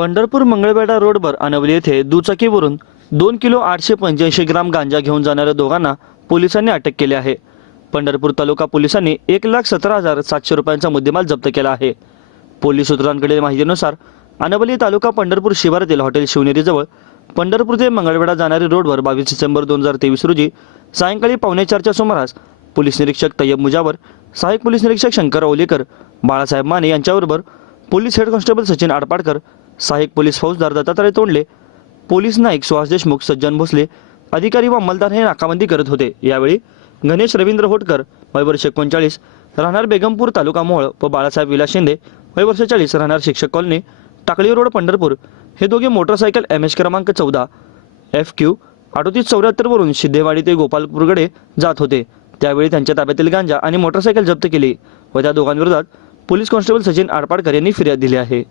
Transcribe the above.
पंढरपूर मंगळवेढा रोडवर अनवली येथे दुचाकीवरून दोन किलो आठशे पंच्याऐंशी ग्राम गांजा घेऊन जाणाऱ्या दोघांना पोलिसांनी अटक केली आहे. पंढरपूर तालुका पोलिसांनी एक लाख सतरा हजार सातशे रुपयांचा मुद्देमाल जप्त केला आहे. पोलीस सूत्रांकडील माहितीनुसार अनवली तालुका पंढरपूर शिवारातील हॉटेल शिवनेरीजवळ पंढरपूर ते मंगळवेढा जाणारी रोडवर बावीस डिसेंबर दोन हजार तेवीस रोजी सायंकाळी पावणे चारच्या सुमारास पोलीस निरीक्षक तय्यब मुजावर सहाय्यक पोलीस निरीक्षक शंकर औलेकर बाळासाहेब माने यांच्याबरोबर police head constable Sachin Adpadkar सहाय्यक पोलीस फौजदार दत्तात्रय तोंडले. पोलीस नाईक सुहास देशमुख सज्जन भोसले अधिकारी व अंमलदार हे नाकाबंदी करत होते. यावेळी गणेश रवींद्र होटकर वय वर्ष एकोणचाळीस राहणार बेगमपूर तालुका मोहळ व बाळासाहेब विलास शिंदे वय वर्ष चाळीस राहणार शिक्षक कॉलनी टाकळी रोड पंढरपूर. हे दोघे मोटरसायकल एम एच क्रमांक चौदा. एफ क्यू अडोतीस चौऱ्याहत्तरवरून सिद्धेवाडी ते गोपालपूरकडे जात होते. त्यावेळी त्यांच्या ताब्यातील गांजा आणि मोटरसायकल जप्त केली व त्या दोघांविरोधात पोलीस कॉन्स्टेबल सचिन आडपाडकर यांनी फिर्याद दिली आहे.